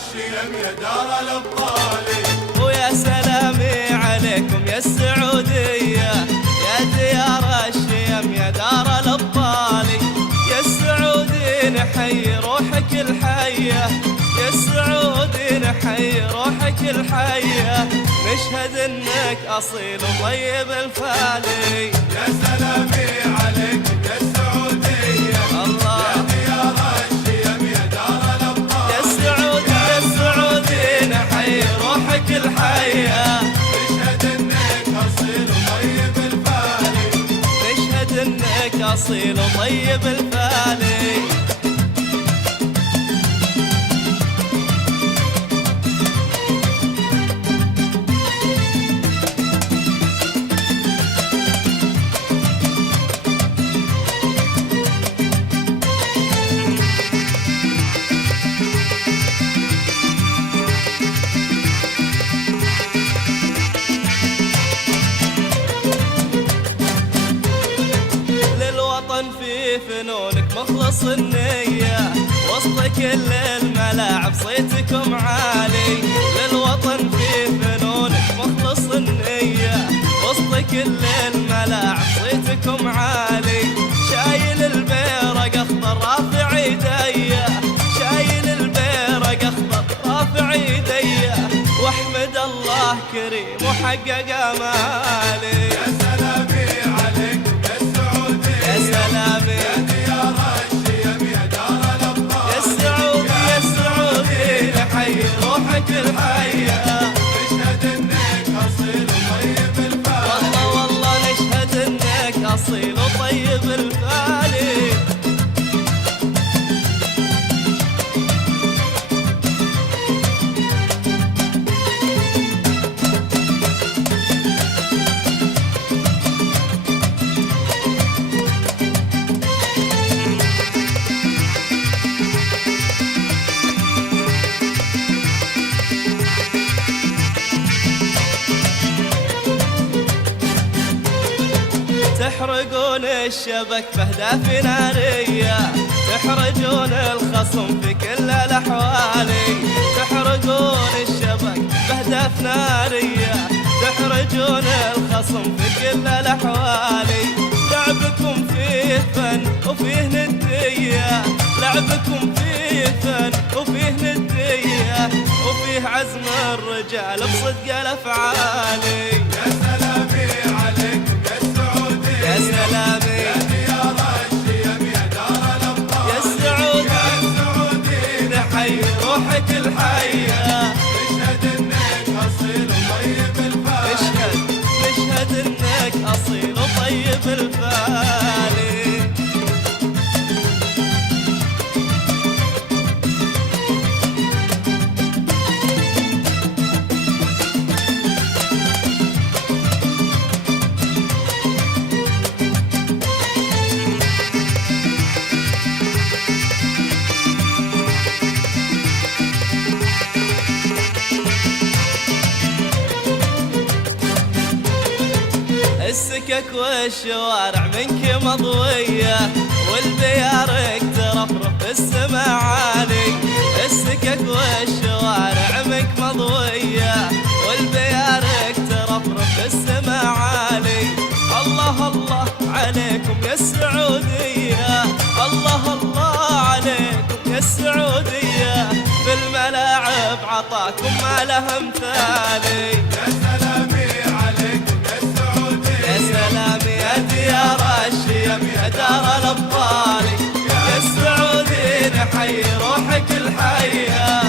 الشيم يا دار الابطال. ويا سلامي عليكم يا السعودية يا ديار الشيم يا دار الابطال. يا السعودي نحيي روحك الحية، يا السعودي نحيي روحك الحية، نشهد انك اصيل وطيب الفالي. يا سلامي عليكم يا السعودية الله يا ديار الشيم يا دار الابطال. يا السعودي يا السعودي نحيي روحك الحية، نشهد انك اصيل وطيب الفالي. نشهد انك اصيل وطيب الفالي. في فنونك مخلص النية، وسط كل الملاعب صيتكم عالي. للوطن في فنونك مخلص النية، وسط كل الملاعب صيتكم عالي. شايل البيرق اخضر رافع ايديا، شايل البيرق اخضر رافع ايديا، واحمد الله كريم وحقق امالي. يا سلامي عليكم يا السعودية يا سلامي يا ديار الشيم يا دار الابطال. يا السعودي يا السعودي نحيي روحك الحية، نشهد انك اصيل وطيب الفالي. والله والله نشهد انك اصيل وطيب الفالي. تحرقون الشبك بأهداف نارية، تحرجون الخصم في كل الأحوال. تحرقون الشبك بأهداف نارية، تحرجون الخصم في كل الأحوال. لعبكم فيه فن وفيه ندية، لعبكم فيه فن وفيه ندية، وفيه عزم الرجال بصدق الأفعال. يا سلامي عليكم يا السعودية يا سلامي يا ديار الشيم يا دار الابطال. يا السعودي يا السعودي نحيي روحك الحية، نشهد انك اصيل وطيب الفالي. نشهد انك اصيل وطيب الفالي. السكك والشوارع منك مضوية، والبيارق ترفرف بالسما عالي. السكك والشوارع منك مضوية، والبيارق ترفرف بالسما عالي. الله الله عليكم يا السعودية، الله الله عليكم يا السعودية، في الملاعب عطاكم ما له مثالي. يا سلامي عليكم يا السعودية يا سلامي يا ديار الشيم يا دار الابطال. يا السعودي نحيي روحك الحية،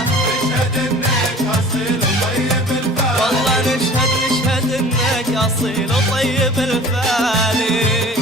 نشهد انك اصيل وطيب الفالي. والله نشهد انك اصيل وطيب الفالي.